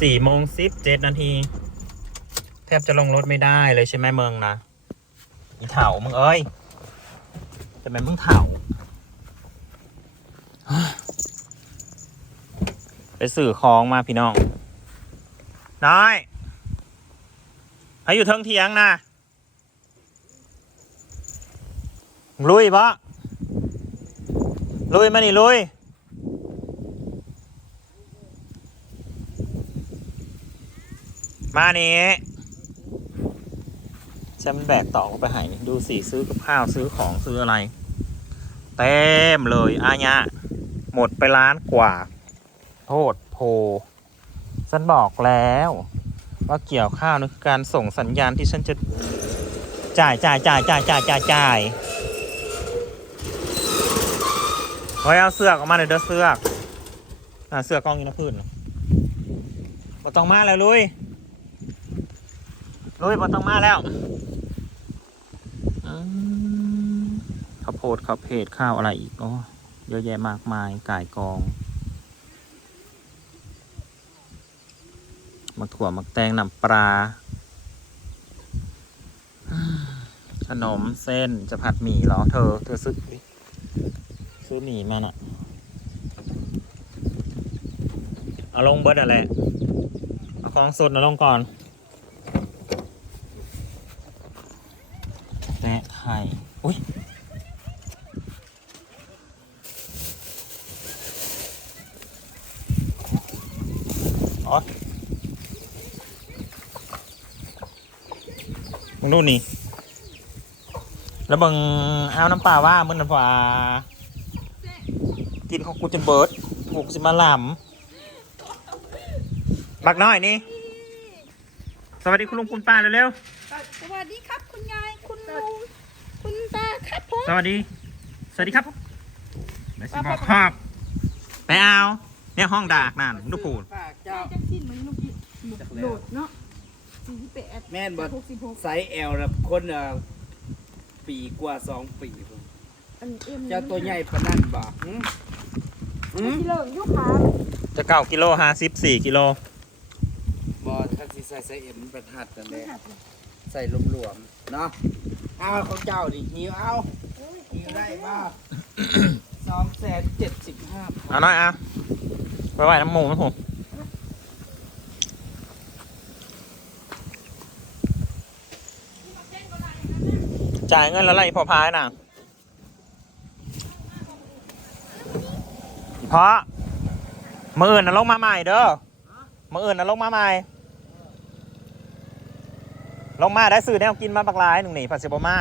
สี่โมงสิบเจ็ดนาที แทบจะลงรถไม่ได้เลยใช่ไหมเมืองนะ อีเถามึงเอ้ยทำไมมึงเถาไปสื่อของมาพี่น้อง น้อยให้อยู่เทิงเทียงนะลุยปะลุยมานี่ลุย มานี่ฉันแบกต่อเข้าไปใหายดูสิซื้อกับข้าวซื้อของซื้ออะไร เต็มเลยอาญะหมดไปล้านกว่า โทษโพ ฉันบอกแล้ว ว่าเกี่ยวข้าวนั่คือการส่งสัญญาณที่ฉันจะจ่ายจ่ายจ่ายจ่ายจ่ายจ่ายจ่ายเฮ้ยเอาเสือกออกมาเลยเด้อเสือกอ่าเสือกกองอยู่นะพื้นบ่ต้องมาแล้วลุย ลุยบ่ต้องมาแล้วข้าวโพดข้าวเพดข้าวอะไรอีกโอ้เยอะแยะมากมายก่ายกองมักถั่วมักแตงน้ำปลาขนมเส้นจะผัดหมี่เหรอเธอ เธอซื้อซื้อหมี่มาน่ะ เอาลงเบิร์ดอะไรเอาของสดนะลงก่อนแตะไข่ อุ้ย อ๋อมึ งดูนี่ แล้วเบังเอาน้ำปลาว่ามึงน้ำปลากินของกูจะเบิร์ดถูกสิมาหลำบักน้อยนี่ สวัสดีคุณลุงคุณป้าเร็วสวัสดีครับคุณยายคุณลุงคุณตาครับผม ๆสวัสดี สวัสดีครับไม่สิบอกครับไปเอาเนี่ยห้องดากนั่นมึงดูปูดฝากเจ้าเจ้า จักสิ้นเหมือนลูกยิโหลดเนาะ สี่สิบแปดแม่นบ่ หกสิบหกไซส์แอลนะคนเอ่อปีกว่าสองปีพุ่นอันเอ็มเจ้าตัวใหญ่ปานนั้นบ่หืมหืมที่เลิกยุคขาจะเก้ากิโลห้าสิบสี่กิโลบ่คันสิใส่ไซส์เอ็มมันเป็นหัดนั่นแหละใส่หลวมๆเนาะเอาของเจ้าดิหิวเอาหิวได้บ่สองแสนเจ็ดสิบห้าเอาน้อยเอาไปไหวน้ำหมูนะผม จ่ายเงินแล้วไรพอพายน่ะเพราะมืออื่นน่ะลงมาใหม่เด้อมืออื่นน่ะลงมาใหม่ ลงมาได้ซื้อแนวกินมาบักลายหนึ่งหนีผัดเซบมา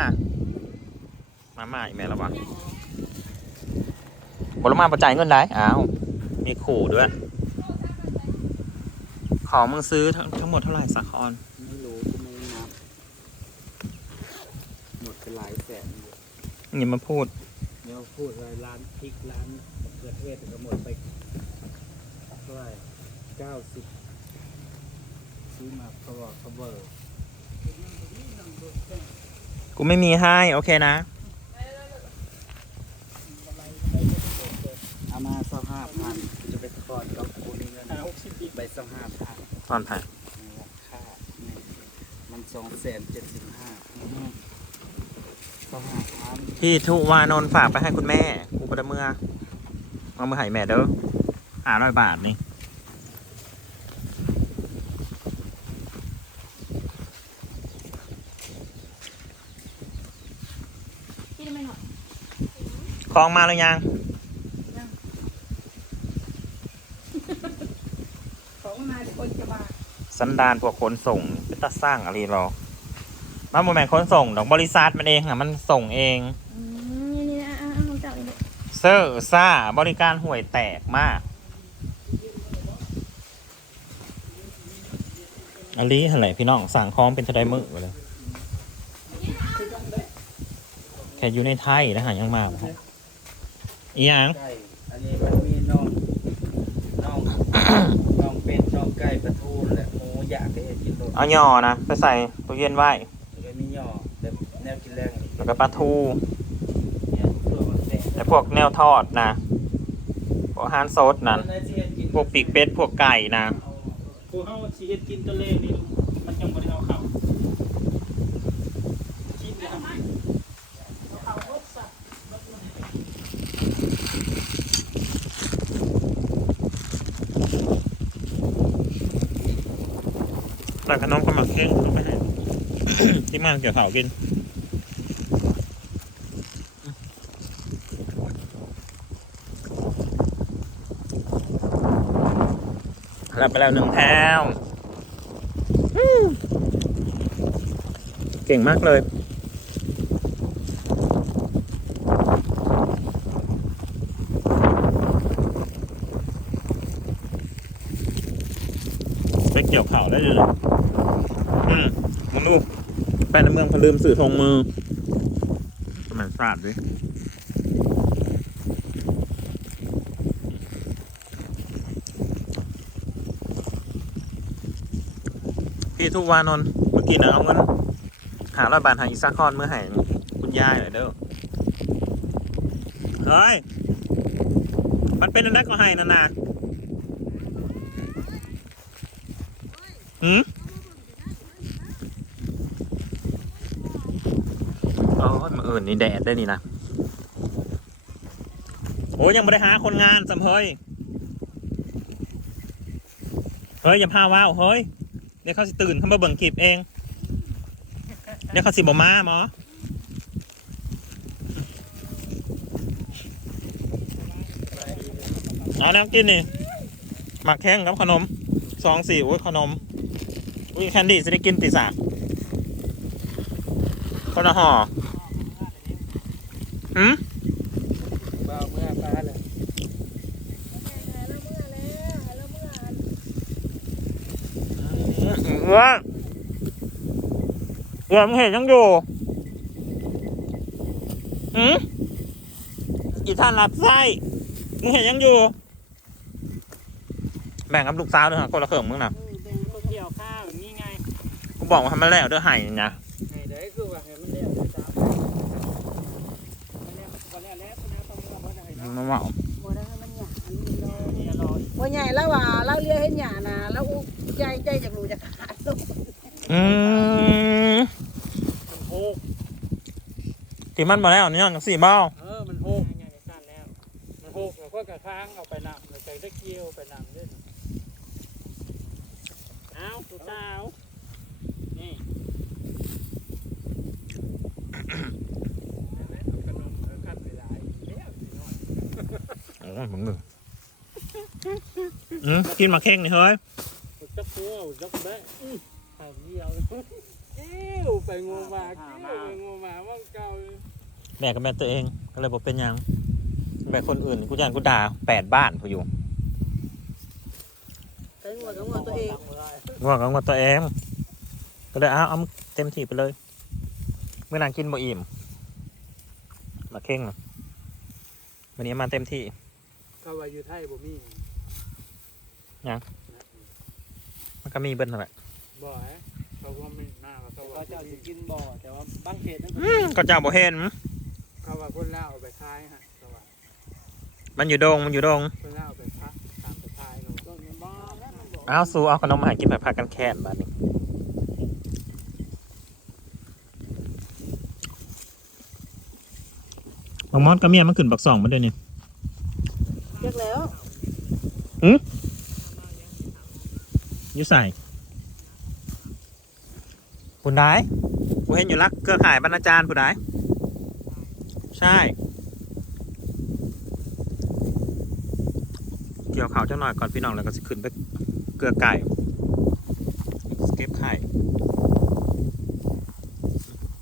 มาใหม่แม่ละวะบลงมาประจ่ายเงินได้อ้าวมีขู่ด้วย ของมึงซื้อทั้งหมดเท่าไหร่สักคอน ไม่รู้กูไม่นับ หมดไปหลายแสนอยู่อย่ามาพูด เดี๋ยวพูดเลยร้านพริกร้านมะเขือเทศก็หมดไปเท่าไหร่เก้าสิบซื้อมาเขาบอกเขาเบอร์กูไม่มีให้ โอเคนะ เอามาสักห้าพันจะไปก่อนก็คูนี่เงินหกสิบใบสักห้าพันตอนผ่านค่านี่มันสองแสนเจ็ดสิบห้าสักห้าพัน ที่ทุวานนท์ฝากไปให้คุณแม่กูประเมื่อเอามือใหายแม่เด้อห้าร้อยบาทนี่ที่ได้ไหมหน่อยของมาหรือยัง ของมาคนจะมาสันดานพวกขนส่งเป็นตาสร้างอะไรหรอ มันโมแมนขนส่งดอกบริษัทมันเองอะมันส่งเองอืมนี่นี่อะอะน้องเจ้าอีกเลยเซอร์ซ่าบริการห่วยแตกมากอันนี้อะไรพี่น้องสั่งของเป็นทะไดมือไปเลยแค่อยู่ในไทยนะหายังมาบ่ฮะอีหยัง ไก่อันนี้มันมีน่องน่องน่องเป็ดน่องไก่ปลาทูแหละหมูอยากให้เฮ็ดกินโดดเอาย่อนะ ไปใส่ตู้เย็นไว้ แล้วก็มีย่อแบบแนวกิน แรงนี่แล้วก็ปลาทูเนี่ยเพื่อมันแซ่บและพวกแนวทอดนะพวกอาหารสดนะพวกปีกเป็ดพวกไก่นะกูเฮาสิเฮ็ดกินตัวเลขนี่มันจังบ่ได้เอาเข้าคิดแล้วเอาเข้าหมดซะแต่ขนมก็หมักเค้งต้องไปให้ที่มาเกี่ยวข่าวกิน ไปแล้วหนึ่งแถวเก่งมากเลย ไปเกี่ยวข่าวได้เลยอืมมึงดูไปในเมืองพลืมสื่อทงมือสมัยศาสตร์ดิ พี่ทุกวานนเมื่อกี้นะเอาเงินหาร้อยบาทหาอีกสักคอนเมื่อให้คุณยายหน่อยเด้อเฮ้ยมันเป็นอะไรก็ให้นานาหืมโอ้ยมืออื่นนี่แดดได้นี่นะโอ้ยยังไม่ได้หาคนงานสำเฮยเฮ้ยอย่าพาว้าวเฮ้ย ดี๋ยวเขาสิตื่นเขามาเบิ่งคลิปเอง เดี๋ยวเขาสิบอมาหมอเอาแล้วกินนี่หมักแข้งกับขนมสองสี่อุ้ยขนมอุ้ยแคนดี้จะได้กินตีสากคนละห่อหืมเบาเมื่อฟ้าเลย เอื้อเอื้อมึงเห็นยังอยู่หืมอีท่านรับไส้มึงเห็นยังอยู่ แบ่งกับลูกสาวด้วยฮะคนละเครื่องมึงนะก็เกี่ยวข้าวอย่างนี้ไงกูบอกว่าทำมาแล้วเด้อไห้นะไอ้เด้คือว่าให้มันเรียกจ้าวันนี้แล้วนะต้องเอาบ่ได้มาเมาบ่ได้มันหยาอันนี้เลยนี่รอบ่ใหญ่แล้วว่าเราเรียกให้หยานะแล้วอุใจใจจากรูจะขาดลูก อืมมันโหกที่มันมาแล้วนี่ยังสี่เบ้าเออมันโหกไงสั้นแล้ว มันโหกแล้วก็กระค้างเอาไปนำแล้วใจตะเกียวไปนำด้วยอ้าวผู้สาวนี่ขนมแล้วคัดเวลาอีกแล้วสิน้อยโอ้ยมึงหนึ่งอืมกินมาเค้งนี่เฮ้ย จักหัวจักแบะอื้อหายเดียวเอ้วไปงูมาเอ้วไปงูมาว่างเก่าแม่กับแม่ตัวเองก็เลยบอกเป็นหยังแม่คนอื่นกูย่านกูด่าแปดบ้านกูอยู่ใช้หัวกับหัวตัวเองง่วงกับง่วงตัวเองก็เลยเอาเอาเต็มที่ไปเลย เมื่อนางกินบ่อิ่มมาเค้งน่ะวันนี้มาเต็มที่ก็ว่าอยู่ไทยบ่มี มันก็มีเบิ้ลนั่นแหละบ่ฮะเขาก็ไม่น่าเขาว่าเจ้าสิกินบ่แต่ว่าบางเขตนั่นอืมก็เจ้าบ่เห็นเขาว่าคนลาวเอาไปขายฮะเขาว่ามันอยู่ดงมันอยู่ดงคนลาวเอาไปพักตามไปขายเขาก็มันบ่แล้วมันบ่เอาสู้เอาขนมมาให้กินแบบพากันแค้นบ้านนี้บางมอดกับเมียมันขึ้นบักสองมาด้วยนี่เรียกแล้วอ ยุ่ใส่ผู้ใดกูเห็นอยู่ลักเครือข่ายบรรณาจารย์ผู้ใดใช่ เกี่ยวข่าวจังหน่อยก่อนพี่น้องแล้วก็สิขึ้นไปเกลือไก่สเก็บไข่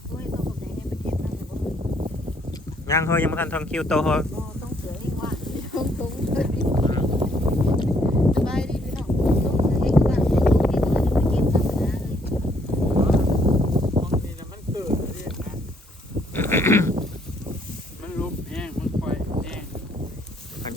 โอ้ยตัวผมไหนเนี่ยไปเก็บนั่นแต่บ่เย่างเฮ้ยยังไม่ทันทองคิวโตเฮ้ย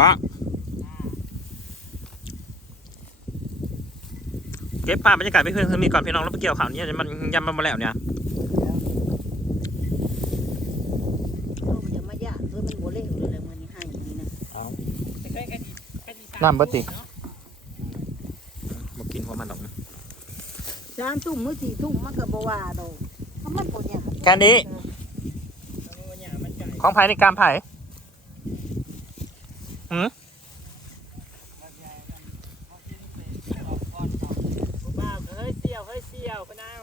ปะเก็บภาพบรรยากาศไปเพื่อนสมีก่อนพี่น้องแล้วไปเกี่ยวข่าวนี้มันยำมันมาแล้วเนี่ยโอ้มันจะมาย่าเพื่อมันโบเล่เลยเลยมันนี่ให้อย่างนี้นะน้ำบติมากินหัวมันดอกนะสามทุ่มมื้อสี่ทุ่มมันก็บ่ว่าดอกเพราะมันบ่ยากแค่นี้ของไผ่ในการไผ่ หืมบ้าเฮ้ยเสี่ยวเฮ้ยเสี่ยวปะนาว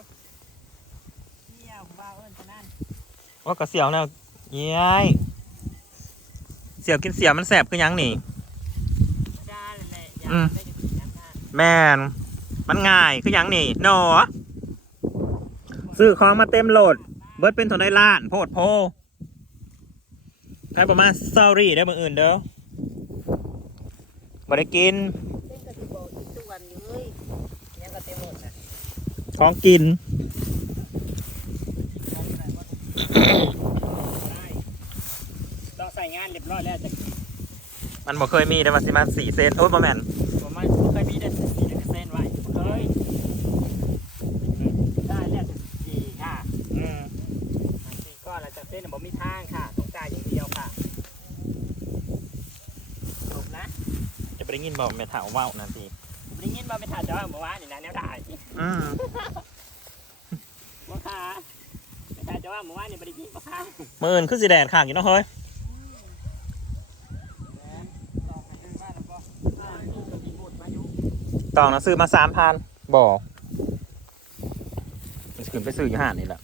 เสี่ยวบ้าเอิ้นปะนั่นว่ากระเสียวแล้วเย้ยเสียวกินเสียวมันแสบคือหยังนี่ จ้าแหละอยากอืมได้กินน้ำตาลแมนมันง่ายคือหยังนี่หนอซื้อของมาเต็มโหลด เบิร์ดเป็นถนได้ล้าน โพดโพใครประมาณซอรี่ได้มืออื่นเด้อ บ่ได้กินเล่นก็สิบอกอีกทุกวันอยู่เฮ้ยยังก็เต็มหมดนะของกินต้องใส่งานเรียบร้อยแล้วจะมันบ่เคยมีได้มาสิมาสี่เซนโอ้ยบ่แมน ผมไม่เคยมีได้สี่เดือนเส้นไว้เคยได้แล้วสี่ค่ะ อืม สี่ก้อนแล้วจากเส้นผมมีทางค่ะต้องจ่ายอย่างเดียวค่ะจบนะ จะ ไปได้ยินบอกแม่ถามว่าวนาทีผมได้ยินมาเป็นถ่ายจอเมื่อวานนี่นะแนวถ่ายอืมเมื่อค่ะเป็นถ่ายจอเมื่อวานนี่ไม่ได้ยินปะค่ะมืออื่นคือสีแดดข้างอยู่เนาะเฮ้ยตองนะซื้อมาสามพันบอกขึ้นไปซื้ออยู่ห้านนี่แหละ